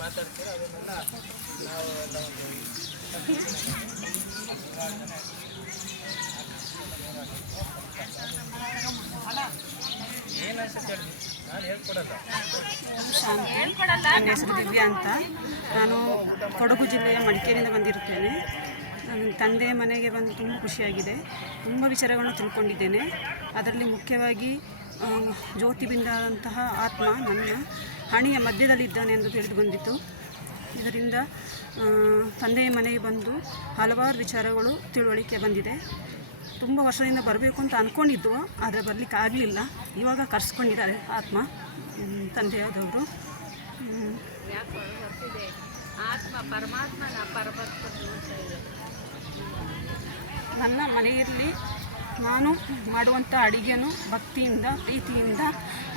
ಮಾತಾಡ್ತೀರೋ ಅದನ್ನೆಲ್ಲ ನಾವು ಎಲ್ಲ ಏನು ಅನ್ಸುತ್ತೆ ಹೇಳಿ, ನಾನು ಹೇಳ್ಕೊಡಲ್ಲ. ನನ್ನ ಹೆಸರು ದಿವ್ಯಾ ಅಂತ. ನಾನು ಕೊಡಗು ಜಿಲ್ಲೆಯ ಮಡಿಕೇರಿಯಿಂದ ಬಂದಿರುತ್ತೇನೆ. ನನ್ನ ತಂದೆ ಮನೆಗೆ ಬಂದು ತುಂಬ ಖುಷಿಯಾಗಿದೆ. ತುಂಬ ವಿಚಾರಗಳನ್ನು ತಿಳ್ಕೊಂಡಿದ್ದೇನೆ. ಅದರಲ್ಲಿ ಮುಖ್ಯವಾಗಿ ಜ್ಯೋತಿಬಿಂದಂತಹ ಆತ್ಮ ನನ್ನ ಹಣೆಯ ಮಧ್ಯದಲ್ಲಿದ್ದಾನೆ ಎಂದು ತಿಳಿದು ಬಂದಿತು. ಇದರಿಂದ ತಂದೆಯ ಮನೆಗೆ ಬಂದು ಹಲವಾರು ವಿಚಾರಗಳು ತಿಳುವಳಿಕೆ ಬಂದಿದೆ. ತುಂಬ ವರ್ಷದಿಂದ ಬರಬೇಕು ಅಂತ ಅಂದ್ಕೊಂಡಿದ್ದು, ಆದರೆ ಬರಲಿಕ್ಕೆ ಆಗಲಿಲ್ಲ. ಇವಾಗ ಕರೆಸ್ಕೊಂಡಿದ್ದಾರೆ ಆತ್ಮ ತಂದೆಯಾದವರು. ನನ್ನ ಮನೆಯಲ್ಲಿ ನಾನು ಮಾಡುವಂಥ ಅಡುಗೆಯನ್ನು ಭಕ್ತಿಯಿಂದ, ಪ್ರೀತಿಯಿಂದ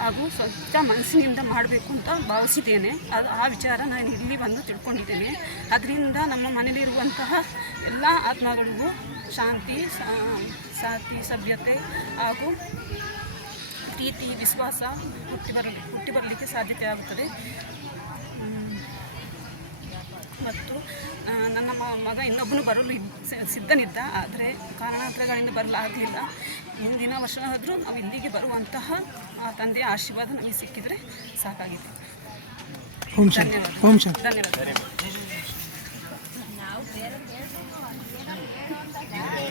ಹಾಗೂ ಸ್ವಚ್ಛ ಮನಸ್ಸಿನಿಂದ ಮಾಡಬೇಕು ಅಂತ ಭಾವಿಸಿದ್ದೇನೆ. ಆ ವಿಚಾರ ನಾನು ಇಲ್ಲಿ ಬಂದು ತಿಳ್ಕೊಂಡಿದ್ದೇನೆ. ಅದರಿಂದ ನಮ್ಮ ಮನೆಯಲ್ಲಿರುವಂತಹ ಎಲ್ಲ ಆತ್ಮಗಳಿಗೂ ಶಾಂತಿ, ಸಭ್ಯತೆ ಹಾಗೂ ಪ್ರೀತಿ, ವಿಶ್ವಾಸ ಹುಟ್ಟಿ ಬರಲಿಕ್ಕೆ ಸಾಧ್ಯತೆ ಆಗುತ್ತದೆ. ಮತ್ತು ನನ್ನ ಮಗ ಇನ್ನೊಬ್ಬನು ಬರಲು ಸಿದ್ಧನಿದ್ದ, ಆದರೆ ಕಾರಣಾಂತರಗಳಿಂದ ಬರಲಾಗಲಿಲ್ಲ. ಮುಂದಿನ ವರ್ಷ ಆದರೂ ನಾವು ಇಲ್ಲಿಗೆ ಬರುವಂತಹ ತಂದೆಯ ಆಶೀರ್ವಾದ ನಮಗೆ ಸಿಕ್ಕಿದರೆ ಸಾಕಾಗಿದೆ. ಧನ್ಯವಾದ.